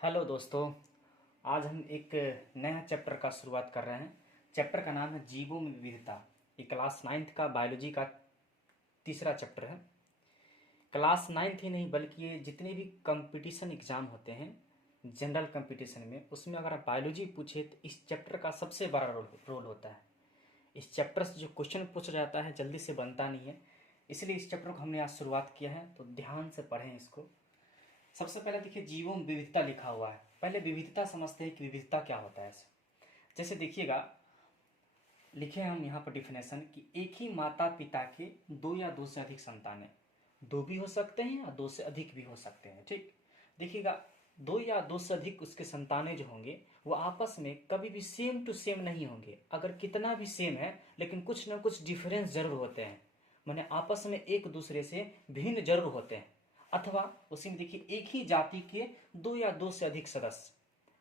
Hello दोस्तों। आज हम एक नया चैप्टर का शुरुआत कर रहे हैं। चैप्टर का नाम है जीवों में विविधता। ये क्लास नाइन्थ का बायोलॉजी का तीसरा चैप्टर है। क्लास नाइन्थ ही नहीं बल्कि ये जितने भी कंपटीशन एग्ज़ाम होते हैं जनरल कंपटीशन में, उसमें अगर आप बायोलॉजी पूछे तो इस चैप्टर का सबसे बड़ा रोल होता है। इस चैप्टर से जो क्वेश्चन पूछा जाता है जल्दी से बनता नहीं है, इसलिए इस चैप्टर को हमने आज शुरुआत किया है, तो ध्यान से पढ़ें इसको। सबसे पहले देखिए जीवों में विविधता लिखा हुआ है। पहले विविधता समझते हैं कि विविधता क्या होता है। जैसे देखिएगा, लिखे हम यहाँ पर डिफिनेशन कि एक ही माता पिता के दो या दो से अधिक संतानें, दो भी हो सकते हैं और दो से अधिक भी हो सकते हैं। ठीक, देखिएगा, दो या दो से अधिक उसके संतानें जो होंगे वो आपस में कभी भी सेम टू सेम नहीं होंगे। अगर कितना भी सेम है लेकिन कुछ ना कुछ डिफरेंस जरूर होते हैं, माने आपस में एक दूसरे से भिन्न जरूर होते हैं। अथवा उसी में देखिए एक ही जाति के दो या दो से अधिक सदस्य,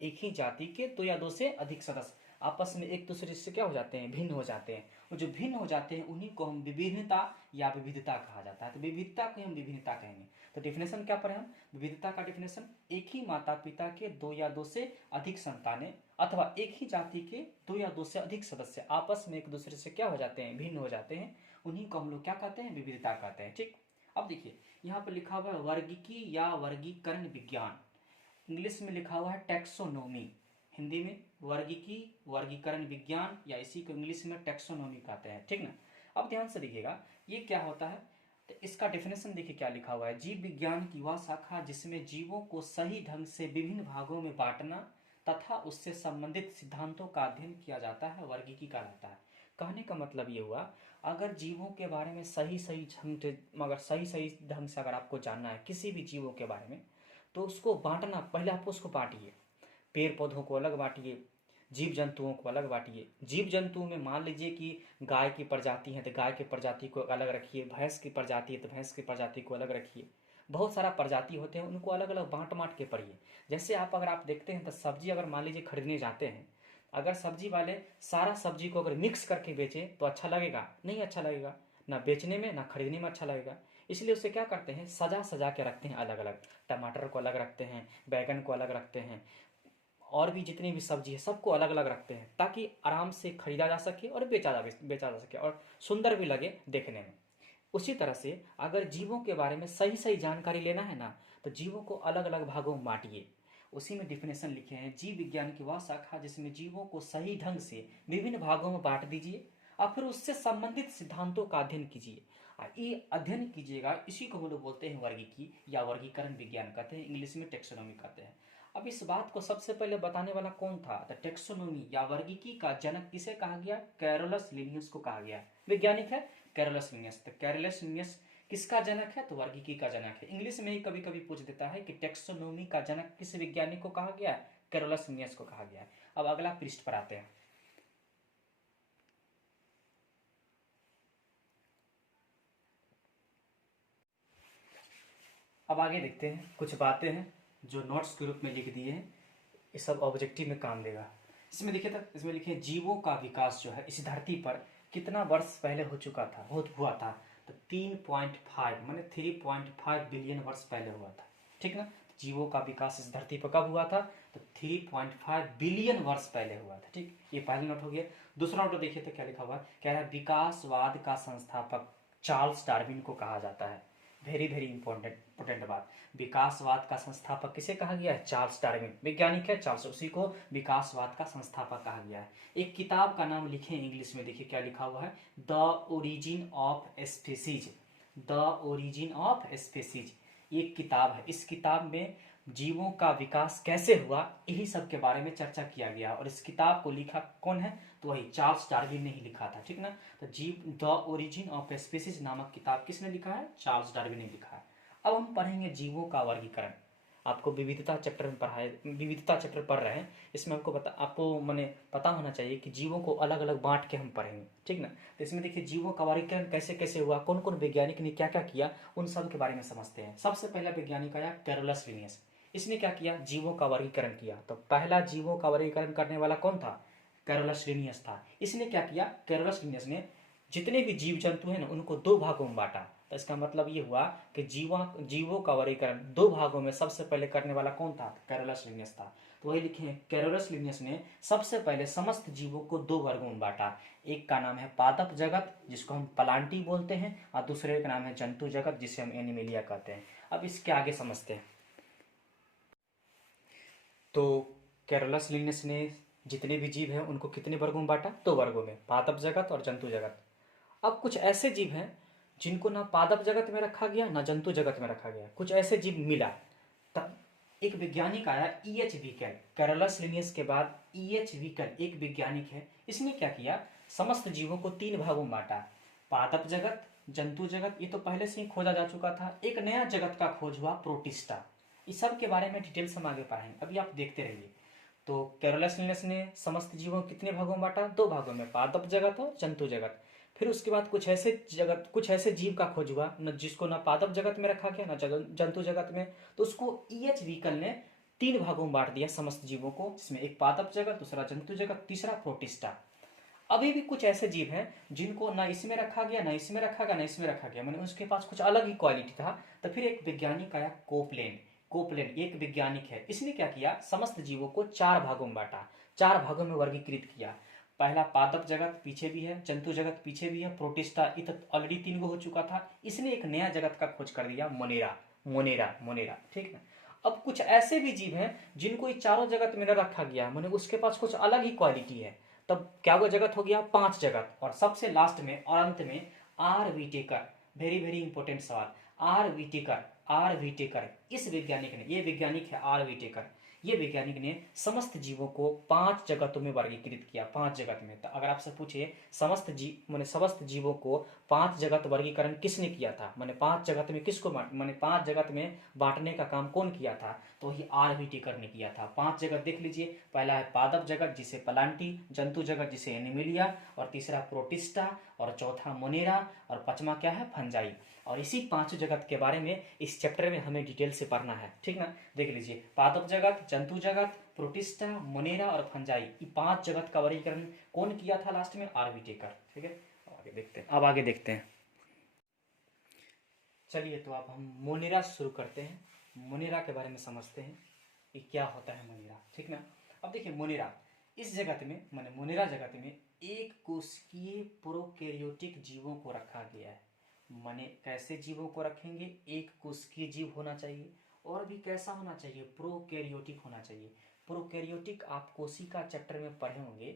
एक ही जाति के दो या दो से अधिक सदस्य आपस में एक दूसरे से क्या हो जाते हैं, भिन्न हो जाते हैं। और जो भिन्न हो जाते हैं उन्हीं को हम विभिन्नता या विविधता कहा जाता है। तो विविधता को हम विभिन्नता कहेंगे। तो डिफिनेशन क्या पढ़े हम? विविधता का डिफिनेशन, एक ही माता पिता के दो या दो से अधिक संतानें अथवा एक ही जाति के दो या दो से अधिक सदस्य आपस में एक दूसरे से क्या हो जाते हैं, भिन्न हो जाते हैं, उन्हीं को हम लोग क्या कहते हैं, विविधता कहते हैं। ठीक, अब देखिए यहाँ पर लिखा हुआ है वर्गीकी या वर्गीकरण विज्ञान, इंग्लिश में लिखा हुआ है टैक्सोनॉमी, हिंदी में वर्गीकी वर्गीकरण विज्ञान या इसी को इंग्लिश में टैक्सोनॉमी कहते हैं। ठीक ना। अब ध्यान से देखिएगा ये क्या होता है, तो इसका डेफिनेशन देखिए क्या लिखा हुआ है। जीव विज्ञान की वह शाखा जिसमें जीवों को सही ढंग से विभिन्न भागों में बांटना तथा उससे संबंधित सिद्धांतों का अध्ययन किया जाता है, वर्गीकी कहलाता है। कहने का मतलब ये हुआ, अगर जीवों के बारे में सही सही ढंग से अगर आपको जानना है किसी भी जीवों के बारे में, तो उसको बांटना, पहले आप उसको बांटिए। पेड़ पौधों को अलग बांटिए, जीव जंतुओं को अलग बांटिए। जीव जंतुओं में मान लीजिए कि गाय की प्रजाति है तो गाय की प्रजाति को अलग रखिए, भैंस की प्रजाति है तो भैंस की प्रजाति को अलग रखिए। बहुत सारा प्रजाति होते हैं, उनको अलग अलग बांट बांट के पढ़िए। जैसे अगर आप देखते हैं तो सब्जी अगर मान लीजिए खरीदने जाते हैं, अगर सब्जी वाले सारा सब्जी को अगर मिक्स करके बेचे तो अच्छा लगेगा? नहीं अच्छा लगेगा, ना बेचने में ना खरीदने में अच्छा लगेगा। इसलिए उसे क्या करते हैं, सजा सजा के रखते हैं अलग अलग। टमाटर को अलग रखते हैं, बैगन को अलग रखते हैं, और भी जितनी भी सब्जी है सबको अलग अलग रखते हैं, ताकि आराम से खरीदा जा सके और बेचा जा सके और सुंदर भी लगे देखने में। उसी तरह से अगर जीवों के बारे में सही सही जानकारी लेना है ना, तो जीवों को अलग अलग भागों में बांटिए। उसी में डिफिनेशन लिखे हैं, जीव विज्ञान की वह शाखा जिसमें जीवों को सही ढंग से विभिन्न भागों में बांट दीजिए और फिर उससे संबंधित सिद्धांतों का अध्ययन कीजिए। ये अध्ययन कीजिएगा, इसी को हम लोग बोलते हैं वर्गीकी या वर्गीकरण विज्ञान कहते हैं, इंग्लिश में टैक्सोनॉमी कहते हैं। अब इस बात को सबसे पहले बताने वाला कौन था? तो टैक्सोनॉमी या वर्गीकी का जनक किसे कहा गया? कैरोलस लिनियस को कहा गया। वैज्ञानिक है कैरोलस लिनियस। तो कैरोलस लिनियस किसका जनक है? तो वर्गीकी का जनक है। इंग्लिश में ही कभी कभी पूछ देता है कि टैक्सोनॉमी का जनक किस वैज्ञानिक को कहा गया? कैरोलस लिनियस को कहा गया। अब अगला पृष्ठ पर आते हैं। अब आगे देखते हैं, कुछ बातें हैं जो नोट्स के रूप में लिख दिए हैं, ये सब ऑब्जेक्टिव में काम देगा। इसमें देखिए, तक इसमें लिखे जीवों का विकास जो है इस धरती पर कितना वर्ष पहले हो चुका था, हुआ था? तो 3.5 माने 3.5 बिलियन वर्ष पहले हुआ था। ठीक ना। जीवों का विकास इस धरती पर कब हुआ था? तो 3.5 बिलियन वर्ष पहले हुआ था। ठीक, ये पहला नोट हो गया। दूसरा नोट देखिए तो क्या लिखा हुआ है, कह रहा है विकासवाद का संस्थापक चार्ल्स डार्विन को कहा जाता है। वेरी वेरी इंपॉर्टेंट बात, विकासवाद का संस्थापक किसे कहा गया है? चार्ल्स डार्विन, वैज्ञानिक है चार्ल्स, उसी को विकासवाद का संस्थापक कहा गया है। एक किताब का नाम लिखे इंग्लिश में, देखिए क्या लिखा हुआ है, the origin of species. The origin of species ये किताब है। इस किताब में जीवों का विकास कैसे हुआ यही सब के बारे में चर्चा किया गया, और इस किताब को लिखा कौन है? तो वही चार्ल्स डार्विन ने ही लिखा था। ठीक ना। तो जीव द ओरिजिन ऑफ स्पीसीज नामक किताब किसने लिखा है? चार्ल्स डार्विन ने लिखा है। अब हम पढ़ेंगे जीवों का वर्गीकरण। आपको विविधता चैप्टर में विविधता चैप्टर पढ़ रहे हैं, इसमें आपको मैंने पता होना चाहिए कि जीवों को अलग अलग बांट के हम पढ़ेंगे। ठीक ना। तो इसमें देखिए जीवों का वर्गीकरण कैसे कैसे हुआ, कौन कौन वैज्ञानिक ने क्या क्या किया, उन सब के बारे में समझते हैं। सबसे पहला वैज्ञानिक आया कैरोलस लिनियस। इसने क्या किया? जीवों का वर्गीकरण किया। तो पहला जीवों का वर्गीकरण करने वाला कौन था? कैरोलस लिनियस था। इसने क्या किया? कैरोलस लिनियस ने जितने भी जीव जंतु हैं ना उनको दो भागों में बांटा। तो इसका मतलब ये हुआ कि जीवों का वर्गीकरण दो भागों में सबसे पहले करने वाला कौन था? कैरोलस लिनियस था। तो वही लिखे, कैरोलस लिनियस ने सबसे पहले समस्त जीवों को दो वर्गों में बांटा। एक का नाम है पादप जगत, जिसको हम प्लांटी बोलते हैं, और दूसरे का नाम है जंतु जगत, जिसे हम एनिमेलिया कहते हैं। अब इसके आगे समझते हैं। तो कैरोलस लिनियस ने जितने भी जीव हैं उनको कितने वर्गों में बांटा? दो वर्गों में, पादप जगत और जंतु जगत। अब कुछ ऐसे जीव हैं जिनको ना पादप जगत में रखा गया ना जंतु जगत में रखा गया, कुछ ऐसे जीव मिला। तब एक वैज्ञानिक आया, E.H. वीकल। कैरोलस लिनियस के बाद E.H. वीकल एक वैज्ञानिक है। इसने क्या किया? समस्त जीवों को तीन भागों में बांटा। पादप जगत, जंतु जगत, ये तो पहले से ही खोजा जा चुका था। एक नया जगत का खोज हुआ, प्रोटिस्टा। इस सब के बारे में डिटेल्स हम आगे पढ़ेंगे, अभी आप देखते रहिए। तो कैरोलस लिनियस ने समस्त जीवों को कितने भागों में बांटा? दो भागों में, पादप जगत और जंतु जगत। फिर उसके बाद कुछ ऐसे जीव का खोज हुआ न जिसको ना पादप जगत में रखा गया ना जंतु जगत में। तो उसको E.H. वीकल ने तीन भागों में बांट दिया समस्त जीवों को, जिसमें एक पादप जगत, दूसरा जंतु जगत, तीसरा प्रोटिस्टा। अभी भी कुछ ऐसे जीव हैं जिनको ना इसमें रखा गया ना इसमें रखा गया ना इसमें रखा गया, मैंने उसके पास कुछ अलग ही क्वालिटी था। तो फिर एक वैज्ञानिक आया, कोपलेन। कोपलेन एक वैज्ञानिक है। इसने क्या किया? समस्त जीवों को चार भागों में बांटा, चार भागों में वर्गीकृत किया। पहला पादप जगत, पीछे भी है, जंतु जगत पीछे भी है, प्रोटिस्टा ये तो ऑलरेडी तीन गो हो चुका था। इसने एक नया जगत का खोज कर दिया, मोनेरा। मोनेरा मोनेरा ठीक है। अब कुछ ऐसे भी जीव हैं जिनको ये चारों जगत में न रखा गया, मैंने उसके पास कुछ अलग ही क्वालिटी है। तब क्या वो जगत हो गया? पांच जगत। और सबसे लास्ट में और अंत में R. Whittaker. Very very important सवाल। R. व्हिटेकर। R. व्हिटेकर इस वैज्ञानिक ने, ये वैज्ञानिक है R. व्हिटेकर, ये वैज्ञानिक ने समस्त जीवों को पांच जगतों में वर्गीकृत किया, पांच जगत में। तो अगर आपसे पूछे समस्त जीवों को पांच जगत वर्गीकरण किसने किया था, मैंने पांच जगत में किसको मैंने पांच जगत में बांटने का काम कौन किया था, तो वही R. व्हिटेकर ने किया था। पांच जगत देख लीजिए, पहला है पादप जगत जिसे प्लांटी, जंतु जगत जिसे एनिमेलिया, और तीसरा प्रोटिस्टा, और चौथा मोनेरा, और पांचवा क्या है? फंजाई। और इसी पांचों जगत के बारे में इस चैप्टर में हमें डिटेल से पढ़ना है, ठीक ना। देख लीजिए, पादप जगत, जंतु जगत, प्रोटिस्टा, मोनेरा और फंजाई, ये पांच जगत का वर्गीकरण कौन किया था लास्ट में? R. व्हिटेकर। ठीक है, आगे देखते हैं। अब आगे देखते हैं, चलिए। तो अब हम मोनेरा शुरू करते हैं, मोनेरा के बारे में समझते हैं कि क्या होता है मोनेरा, ठीक ना। अब देखिए, मोनेरा इस जगत में, माने मोनेरा जगत में एक कोशिकीय प्रोकैरियोटिक जीवों को रखा गया है। माने कैसे जीवों को रखेंगे? एक कोशिकीय जीव होना चाहिए, और भी कैसा होना चाहिए? प्रोकैरियोटिक होना चाहिए। प्रोकैरियोटिक आप कोशिका चैप्टर में पढ़े होंगे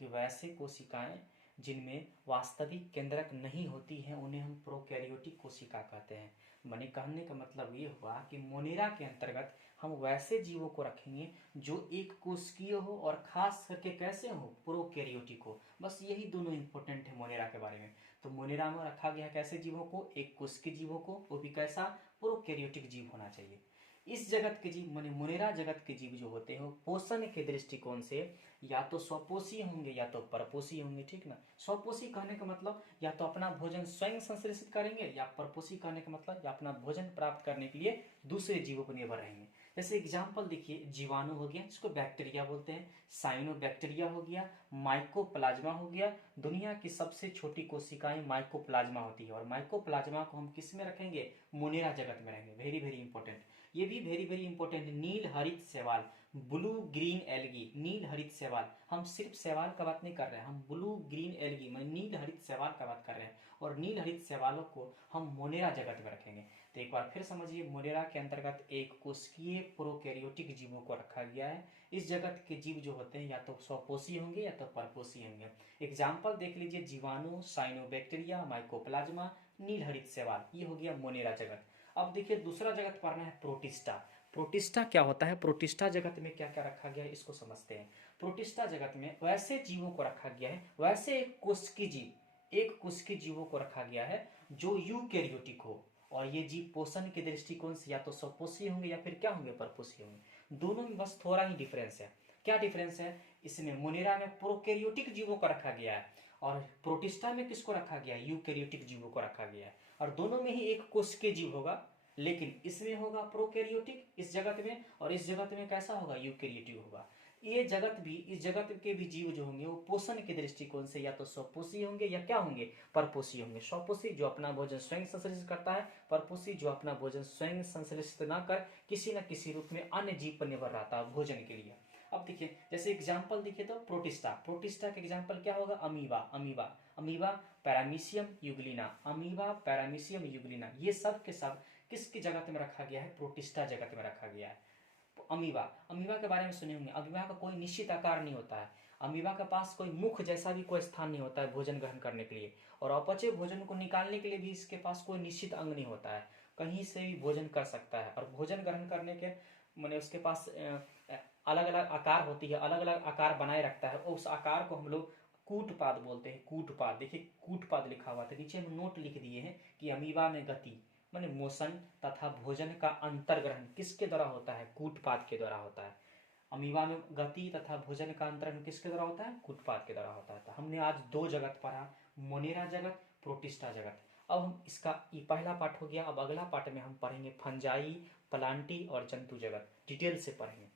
कि वैसे कोशिकाएं जिनमें वास्तविक केंद्रक नहीं होती हैं उन्हें हम प्रोकैरियोटिक कोशिका कहते हैं। माने कहने का मतलब ये हुआ कि मोनेरा के अंतर्गत हम वैसे जीवों को रखेंगे जो एक कोशिकीय हो और खास करके कैसे हो? प्रोकैरियोटिक हो। बस यही दोनों इंपॉर्टेंट है मोनेरा के बारे में। तो मोनेरा में रखा गया है कैसे जीवों को? एक कोशिकीय जीवों को, वो भी कैसा? प्रोकैरियोटिक जीव होना चाहिए। इस जगत के जीव माने मोनेरा जगत के जीव जो होते हैं वो पोषण के दृष्टिकोण से या तो स्वपोषी होंगे या तो परपोषी होंगे, ठीक ना। स्वपोषी कहने का मतलब या तो अपना भोजन स्वयं संश्लेषित करेंगे, या परपोषी कहने का मतलब या अपना भोजन प्राप्त करने के लिए दूसरे जीवों पर निर्भर रहेंगे। जैसे एग्जाम्पल देखिए, जीवाणु हो गया जिसको बैक्टीरिया बोलते हैं, साइनोबैक्टीरिया हो गया, माइकोप्लाज्मा हो गया। दुनिया की सबसे छोटी कोशिकाएं माइकोप्लाज्मा होती है, और माइकोप्लाज्मा को हम किस में रखेंगे? मोनेरा जगत में रहेंगे। Very very important. ये भी वेरी वेरी इंपॉर्टेंट, नील हरित शैवाल, ब्लू ग्रीन एल्गी, नील हरित शैवाल। हम सिर्फ शैवाल का बात नहीं कर रहे हैं, हम ब्लू ग्रीन एल्गी मतलब नील हरित शैवाल का बात कर रहे हैं। और नील हरित शैवालों को हम मोनेरा जगत में रखेंगे। तो एक बार फिर समझिए, मोनेरा के अंतर्गत एक कोशिकीय प्रोकैरियोटिक जीवों को रखा गया है। इस जगत के जीव जो होते हैं या तो स्वपोषी होंगे या तो परपोषी होंगे। एग्जाम्पल देख लीजिए, जीवाणु, साइनोबैक्टीरिया, माइकोप्लाज्मा, नील हरित शैवाल, ये हो गया मोनेरा जगत। अब देखिए, दूसरा जगत पढ़ना है प्रोटिस्टा। प्रोटिस्टा क्या होता है? प्रोटिस्टा जगत में क्या क्या रखा गया है इसको समझते हैं। प्रोटिस्टा जगत में वैसे जीवों को रखा गया है, वैसे एक कोशिकीय जीवों को रखा गया है जो यूकैरियोटिक हो। और ये जीव पोषण के दृष्टिकोण से या तो स्वपोषी होंगे या फिर क्या होंगे? परपोषी होंगे। दोनों में बस थोड़ा ही डिफरेंस है। क्या डिफरेंस है? इसमें मोनेरा में प्रोकैरियोटिक जीवों को रखा गया है, और प्रोटिस्टा में किसको रखा गया है? यूकैरियोटिक जीवों को रखा गया है। और दोनों में ही एक कोशिकीय जीव होगा, लेकिन इसमें होगा प्रोकैरियोटिक इस जगत में, और इस जगत में कैसा होगा? यूकैरियोटिक होगा। ये जगत भी, इस जगत के भी जीव जो होंगे वो पोषण के दृष्टिकोण से या तो स्वपोषी होंगे या क्या होंगे, परपोषी होंगे। स्वपोषी जो अपना भोजन स्वयं संश्लेषित करता है, परपोषी जो अपना भोजन स्वयं संश्लेषित न कर किसी न किसी रूप में अन्य जीव पर निर्भर रहता है भोजन के लिए। अब देखिए जैसे एग्जाम्पल देखिए तो प्रोटिस्टा, प्रोटिस्टा का एग्जाम्पल क्या होगा, amoeba, amoeba, amoeba paramecium Euglena, amoeba paramecium Euglena, ये सब के सब किसकी जगत में रखा गया है, प्रोटिस्टा जगत में रखा गया है। अमीबा, अमीबा के बारे में सुने होंगे, अमीबा का कोई निश्चित आकार नहीं होता है, अमीबा के पास कोई मुख जैसा भी कोई स्थान नहीं होता है भोजन ग्रहण करने के लिए, और अपचे भोजन को निकालने के लिए भी इसके पास कोई निश्चित अंग नहीं होता है, कहीं से भी भोजन कर सकता है। और भोजन ग्रहण करने के मैंने उसके पास अलग अलग आकार होती है, अलग अलग आकार बनाए रखता है, और उस आकार को हम लोग कूटपाद बोलते हैं। कूटपाद, देखिए कूटपाद लिखा हुआ था, नीचे हम नोट लिख दिए हैं कि अमीबा में गति माने मोशन तथा भोजन का अंतर्ग्रहण किसके द्वारा होता है, कूटपाद के द्वारा होता है। अमीबा में गति तथा भोजन का अंतर्ग्रहण किसके द्वारा होता है, कूटपाद के द्वारा होता है। तो हमने आज दो जगत पढ़ा, मोनेरा जगत, प्रोटिस्टा जगत। अब हम इसका ये पहला पार्ट हो गया। अब अगला पार्ट में हम पढ़ेंगे फंजाई, प्लांटी और जंतु जगत, डिटेल से पढ़ेंगे।